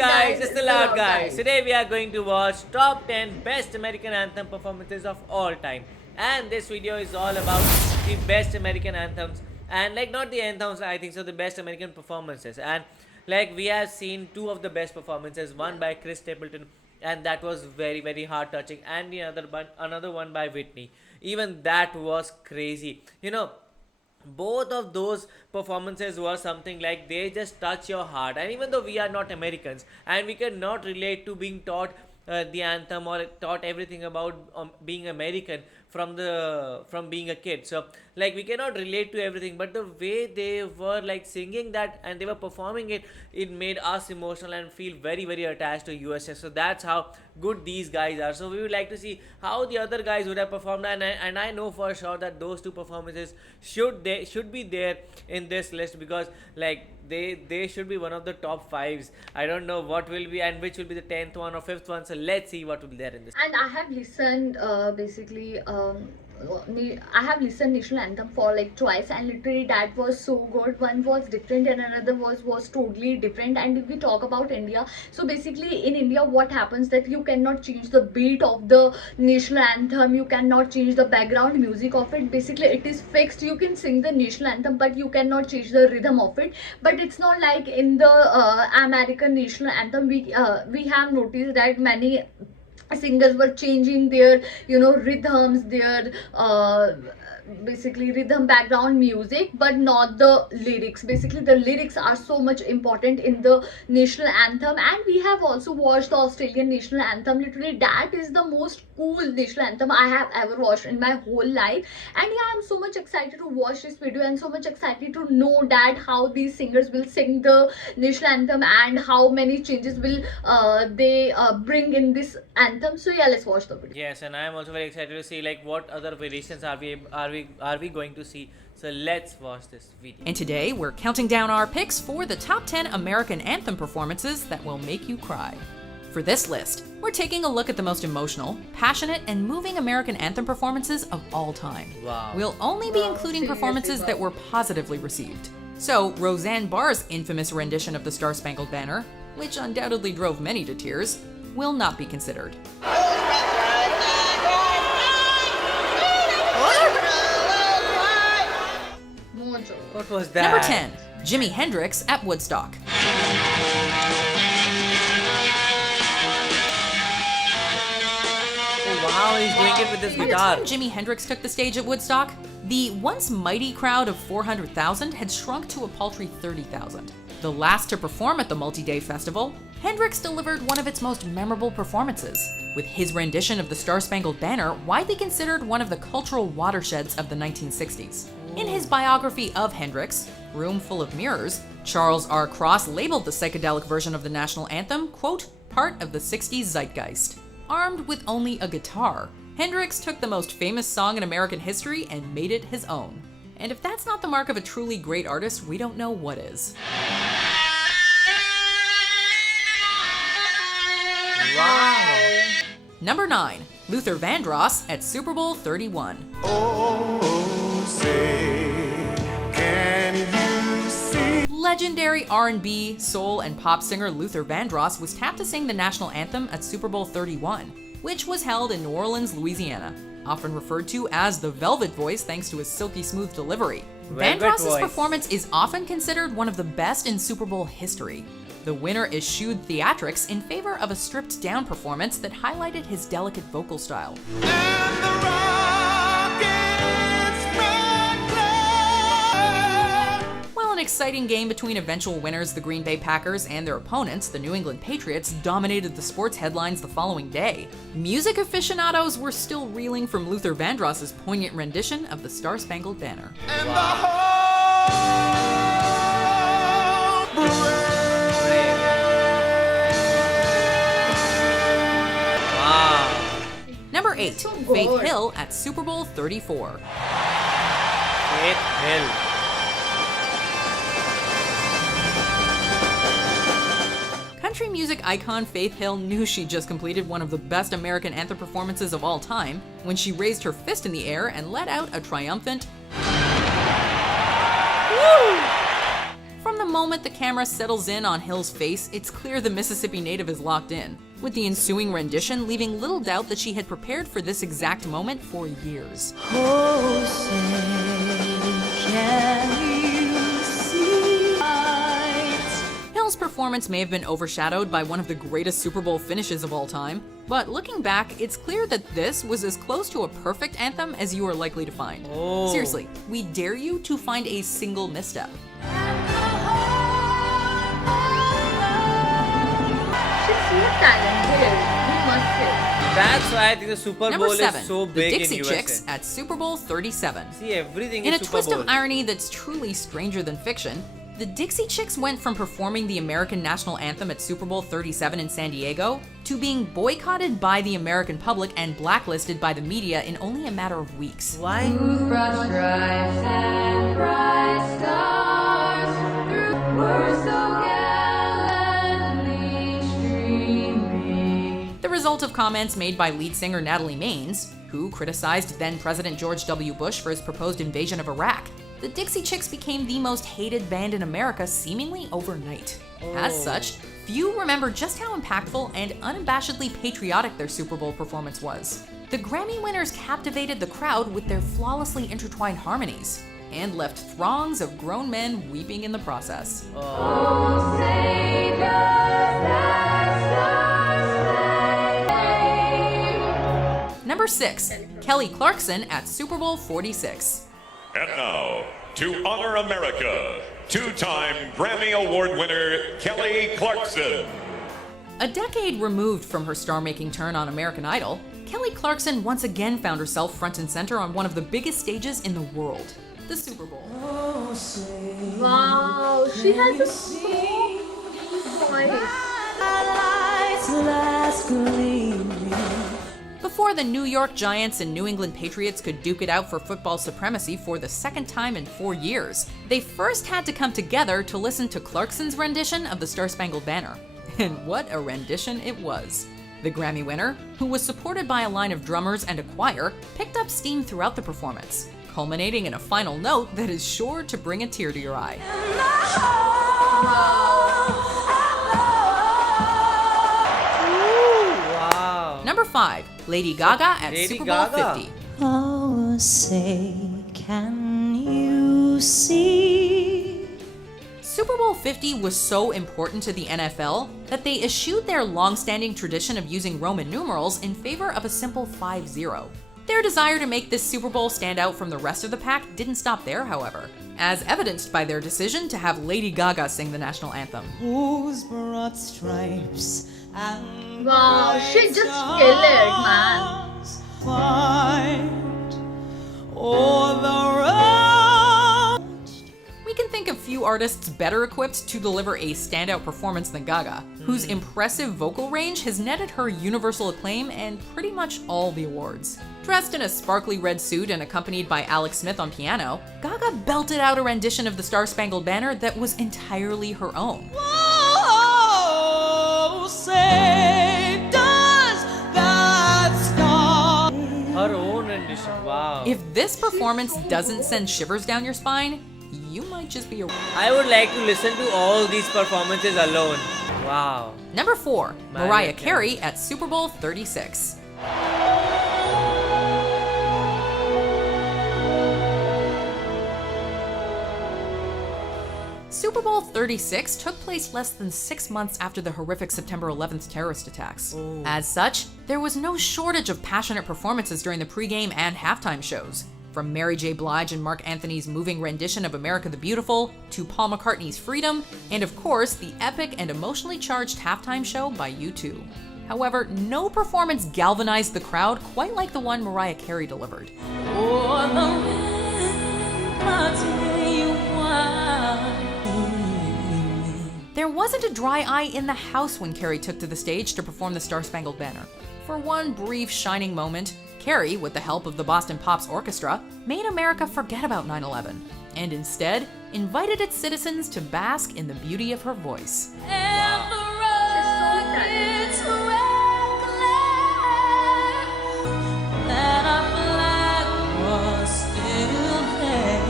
guys, it's the Loud Guys. Today we are going to watch top 10 best American anthem performances of all time. And this video is all about the best American anthems and like not the anthems, I think so, the best American performances. And like we have seen two of the best performances, one by Chris Stapleton, and that was very heart touching, and the another one by Whitney. Even that was crazy. Both of those performances were something like they just touch your heart. And even though we are not Americans and we cannot relate to being taught the anthem or taught everything about being American from being a kid, so like we cannot relate to everything, but the way they were like singing that and they were performing it, it made us emotional and feel very attached to USA. So that's how good these guys are. So we would like to see how the other guys would have performed, and I know for sure that those two performances should be there in this list, because like they should be one of the top fives. I don't know what will be and which will be the 10th one or 5th one, so let's see what will be there in this. And I have listened I have listened national anthem for like twice, and literally that was so good. One was different and another was totally different. And if we talk about India, so basically in India what happens that you cannot change the beat of the national anthem, you cannot change the background music of it. Basically it is fixed. You can sing the national anthem but you cannot change the rhythm of it. But it's not like in the American national anthem. We have noticed that many singers were changing their rhythms, their basically rhythm background music, but not the lyrics. Basically the lyrics are so much important in the national anthem. And we have also watched the Australian national anthem. Literally that is the most cool national anthem I have ever watched in my whole life. And yeah, I'm so much excited to watch this video and so much excited to know that how these singers will sing the national anthem and how many changes will they bring in this anthem. So yeah, let's watch the video. Yes, and I am also very excited to see like what other variations are we going to see. So let's watch this video. And today we're counting down our picks for the top 10 American anthem performances that will make you cry. For this list, we're taking a look at the most emotional, passionate, and moving American anthem performances of all time. Wow. We'll only be including performances that were positively received. So, Roseanne Barr's infamous rendition of the Star-Spangled Banner, which undoubtedly drove many to tears, will not be considered. What was that? Number 10, Jimi Hendrix at Woodstock. Oh wow, he's doing it with his By the guitar. time Jimi Hendrix took the stage at Woodstock, the once mighty crowd of 400,000 had shrunk to a paltry 30,000. The last to perform at the multi-day festival, Hendrix delivered one of its most memorable performances, with his rendition of the Star-Spangled Banner widely considered one of the cultural watersheds of the 1960s. In his biography of Hendrix, Room Full of Mirrors, Charles R. Cross labeled the psychedelic version of the national anthem, quote, part of the 60s zeitgeist. Armed with only a guitar, Hendrix took the most famous song in American history and made it his own. And if that's not the mark of a truly great artist, we don't know what is. Wow. Number 9, Luther Vandross at Super Bowl 31. Oh, say, can you see? Legendary R&B, soul, and pop singer Luther Vandross was tapped to sing the national anthem at Super Bowl 31, which was held in New Orleans, Louisiana, often referred to as the Velvet Voice thanks to his silky smooth delivery. Vandross's performance is often considered one of the best in Super Bowl history. The winner eschewed theatrics in favor of a stripped-down performance that highlighted his delicate vocal style. While an exciting game between eventual winners the Green Bay Packers and their opponents, the New England Patriots, dominated the sports headlines the following day, music aficionados were still reeling from Luther Vandross's poignant rendition of the Star-Spangled Banner. Number 8, Faith Hill at Super Bowl 34. Faith Hill. Country music icon Faith Hill knew she just completed one of the best American anthem performances of all time when she raised her fist in the air and let out a triumphant "Woo!" From the moment the camera settles in on Hill's face, it's clear the Mississippi native is locked in, with the ensuing rendition leaving little doubt that she had prepared for this exact moment for years. Oh, say, can you see lights? Hill's performance may have been overshadowed by one of the greatest Super Bowl finishes of all time, but looking back, it's clear that this was as close to a perfect anthem as you are likely to find. Oh. Seriously, we dare you to find a single misstep. She's so talented, we must say. That's why I think the Super Number Bowl 7, is so the big Dixie in USA. Chicks at Super Bowl 37. See, everything In a is Super twist Bowl. of irony that's truly stranger than fiction, the Dixie Chicks went from performing the American national anthem at Super Bowl 37 in San Diego to being boycotted by the American public and blacklisted by the media in only a matter of weeks. Why? Broad stripes and bright stars were so gallantly streaming. The result of comments made by lead singer Natalie Maines, who criticized then-President George W. Bush for his proposed invasion of Iraq. The Dixie Chicks became the most hated band in America seemingly overnight. As such, few remember just how impactful and unabashedly patriotic their Super Bowl performance was. The Grammy winners captivated the crowd with their flawlessly intertwined harmonies, and left throngs of grown men weeping in the process. Oh, say does that star-spangled banner Number 6, Kelly Clarkson at Super Bowl 46. And now, to honor America, two-time Grammy Award winner Kelly Clarkson. A decade removed from her star-making turn on American Idol, Kelly Clarkson once again found herself front and center on one of the biggest stages in the world, the Super Bowl. Wow, she has a so deep voice. lights last gleaming. Before the New York Giants and New England Patriots could duke it out for football supremacy for the second time in 4 years, they first had to come together to listen to Clarkson's rendition of the Star-Spangled Banner. And what a rendition it was. The Grammy winner, who was supported by a line of drummers and a choir, picked up steam throughout the performance, culminating in a final note that is sure to bring a tear to your eye. Wow. Number 5, Lady Gaga at Lady Super Bowl Gaga. 50. Oh, say, can you see? Super Bowl 50 was so important to the NFL that they eschewed their long-standing tradition of using Roman numerals in favor of a simple 5-0. Their desire to make this Super Bowl stand out from the rest of the pack didn't stop there, however, as evidenced by their decision to have Lady Gaga sing the national anthem. Whose broad stripes and Wow, she just killed it, man. find o'er the road. We can think of few artists better equipped to deliver a standout performance than Gaga, whose impressive vocal range has netted her universal acclaim and pretty much all the awards. Dressed in a sparkly red suit and accompanied by Alex Smith on piano, Gaga belted out a rendition of the Star-Spangled Banner that was entirely her own. Oh, say does that star? Her own rendition. Wow. If this performance doesn't send shivers down your spine, you might just be a... I would like to listen to all these performances alone. Wow. Number 4, Mariah Mariah Carey. Carey at Super Bowl 36. Super Bowl 36 took place less than 6 months after the horrific September 11th terrorist attacks. As such, there was no shortage of passionate performances during the pregame and halftime shows. From Mary J. Blige and Mark Anthony's moving rendition of America the Beautiful, to Paul McCartney's Freedom, and of course, the epic and emotionally charged halftime show by U2. However, no performance galvanized the crowd quite like the one Mariah Carey delivered. O'er the ramparts you wind. There wasn't a dry eye in the house when Carey took to the stage to perform the Star-Spangled Banner. For one brief shining moment, Carey, with the help of the Boston Pops Orchestra, made America forget about 9/11, and instead invited its citizens to bask in the beauty of her voice. And the road is reckless, that our flag was still there.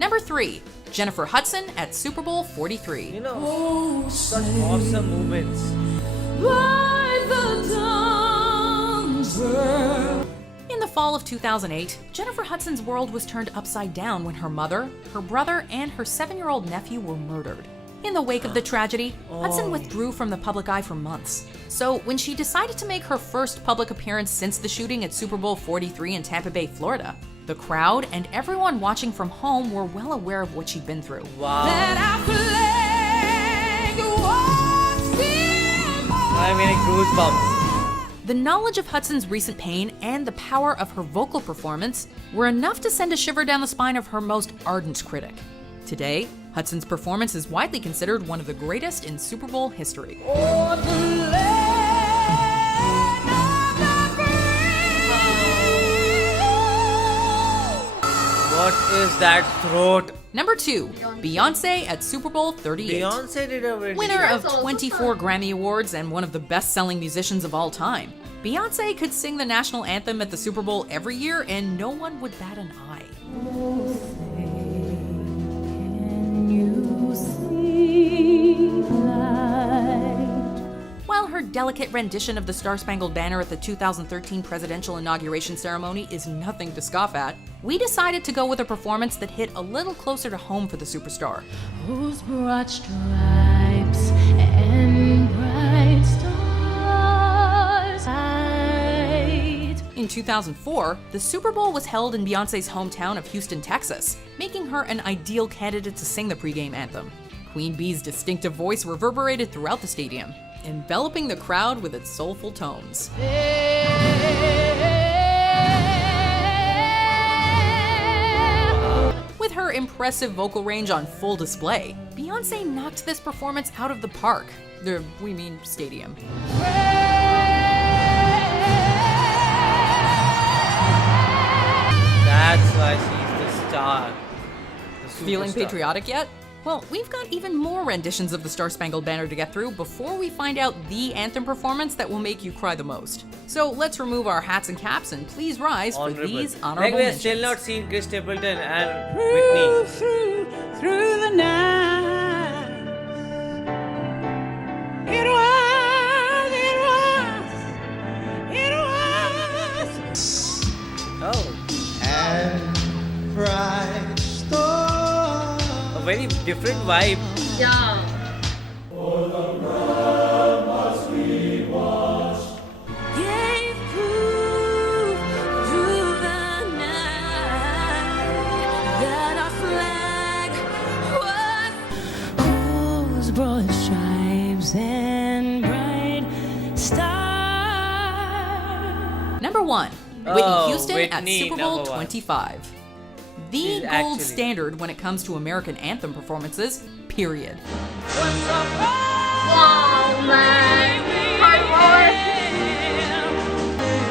Number 3, Jennifer Hudson at Super Bowl 43. You know, such awesome moments. In the fall of 2008, Jennifer Hudson's world was turned upside down when her mother, her brother, and her 7-year-old nephew were murdered. In the wake of the tragedy, Hudson withdrew from the public eye for months. So when she decided to make her first public appearance since the shooting at Super Bowl 43 in Tampa Bay, Florida, the crowd and everyone watching from home were well aware of what she'd been through. Wow. I'm getting goosebumps. The knowledge of Hudson's recent pain and the power of her vocal performance were enough to send a shiver down the spine of her most ardent critic. Today, Hudson's performance is widely considered one of the greatest in Super Bowl history. What is that throat? Number 2, Beyonce at Super Bowl 38. Beyonce did a really Winner That's of also 24 fun. Grammy Awards and one of the best-selling musicians of all time, Beyonce could sing the national anthem at the Super Bowl every year and no one would bat an eye. While her delicate rendition of the Star-Spangled Banner at the 2013 presidential inauguration ceremony is nothing to scoff at, we decided to go with a performance that hit a little closer to home for the superstar. Whose broad stripes and bright stars hide. In 2004, the Super Bowl was held in Beyonce's hometown of Houston, Texas, making her an ideal candidate to sing the pregame anthem. Queen Bee's distinctive voice reverberated throughout the stadium, enveloping the crowd with its soulful tones. With her impressive vocal range on full display, Beyonce knocked this performance out of the park. We mean stadium. That's why she's the star. The Feeling superstar. patriotic yet? Well, we've got even more renditions of the Star-Spangled Banner to get through before we find out the anthem performance that will make you cry the most. So let's remove our hats and caps and please rise for these honorable Like we have mentions. still not seen Chris Stapleton and Whitney. Through the night. It was. Oh, And bright star. a very different vibe. Yeah. Gave proof through the night that our flag was whose broad stripes and bright stars. Number 1, Oh, Whitney Houston at Whitney, Super Bowl number 1. 25. The She's gold actually- standard when it comes to American anthem performances, period. Wow, man.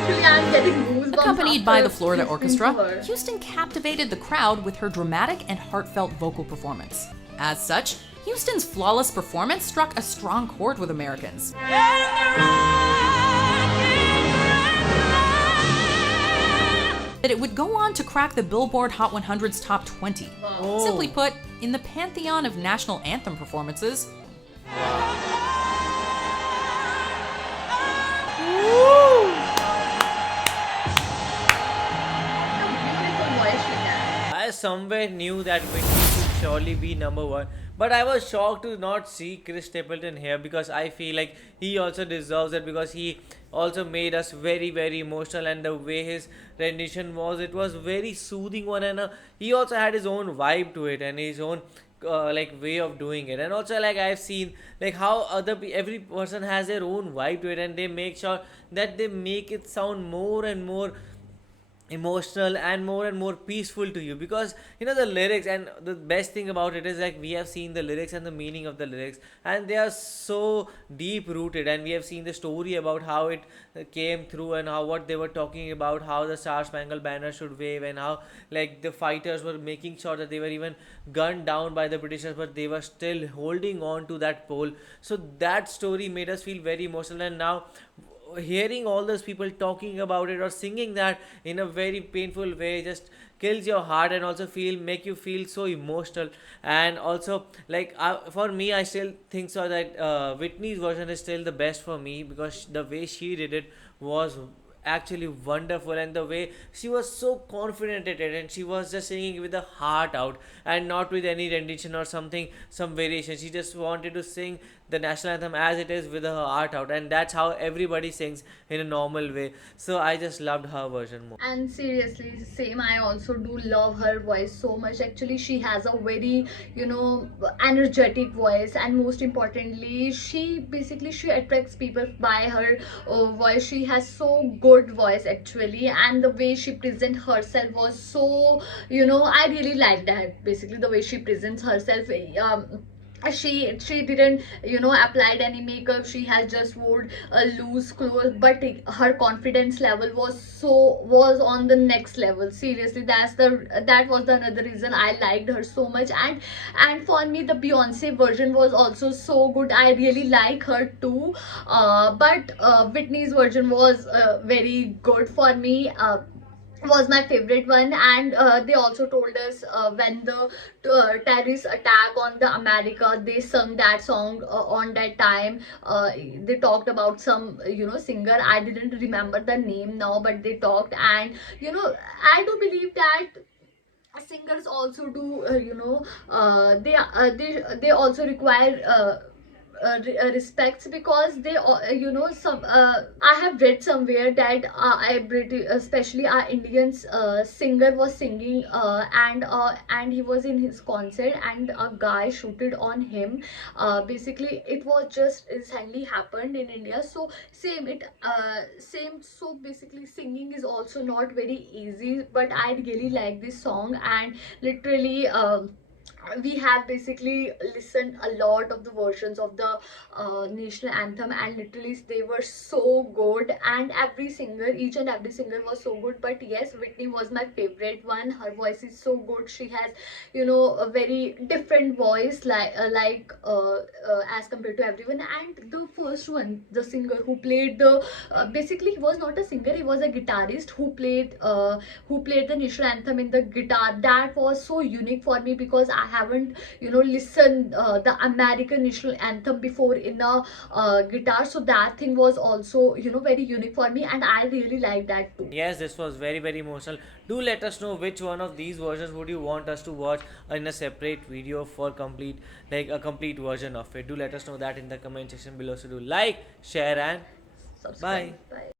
Actually, I'm getting goosebumps. Accompanied by after the Florida listening to Orchestra, her. Houston captivated the crowd with her dramatic and heartfelt vocal performance. As such, Houston's flawless performance struck a strong chord with Americans. That it would go on to crack the Billboard Hot 100's top 20. Simply put, in the pantheon of national anthem performances, Beautiful voice she has. I somewhere knew that Whitney should surely be number 1, but I was shocked to not see Chris Stapleton here because I feel like he also deserves it because he also made us very, very emotional, and the way his rendition was, it was very soothing one, and he also had his own vibe to it and his own like way of doing it. And also, like, I've seen like how every person has their own vibe to it, and they make sure that they make it sound more and more emotional and more peaceful to you, because you know the lyrics, and the best thing about it is like we have seen the lyrics and the meaning of the lyrics, and they are so deep rooted, and we have seen the story about how it came through and how what they were talking about, how the Star Spangled Banner should wave, and how like the fighters were making sure that they were even gunned down by the Britishers, but they were still holding on to that pole. So that story made us feel very emotional, and now hearing all those people talking about it or singing that in a very painful way just kills your heart, and also make you feel so emotional. And also, like, for me, I still think so that Whitney's version is still the best for me, because the way she did it was actually wonderful, and the way she was so confident at it, and she was just singing with the heart out and not with any rendition or something, some variation. She just wanted to sing the national anthem as it is with her heart out, and that's how everybody sings in a normal way. So I just loved her version more. And seriously, same, I also do love her voice so much. Actually, she has a very, energetic voice, and most importantly, she attracts people by her voice. She has so good voice actually, and the way she presents herself was so, I really like that. Basically, the way she presents herself. She didn't applied any makeup. She has just wore loose clothes, but her confidence level was on the next level. Seriously, that was the another reason I liked her so much. And for me, the Beyonce version was also so good. I really like her too, but Whitney's version was very good for me. Was my favorite one. And they also told us when the terrorist attack on the America, they sung that song on that time. They talked about some singer, I didn't remember the name now, but they talked. And I do believe that singers also do they also require respects, because they some I have read somewhere that especially our Indians singer was singing, and he was in his concert, and a guy shooted on him. Basically, it was just recently happened in India. So same. So basically, singing is also not very easy, but I really like this song. And literally, we have basically listened a lot of the versions of the national anthem, and literally they were so good, and each and every singer was so good. But yes, Whitney was my favorite one. Her voice is so good. She has a very different voice, as compared to everyone. And the first one, the singer who played the basically, he was not a singer, he was a guitarist who played the national anthem in the guitar. That was so unique for me, because I haven't listened the American national anthem before in a guitar. So that thing was also very unique for me, and I really like that too. Yes, this was very, very emotional. Do let us know which one of these versions would you want us to watch in a separate video for complete, like a complete version of it. Do let us know that in the comment section below. So do like, share, and Subscribe. bye. Bye.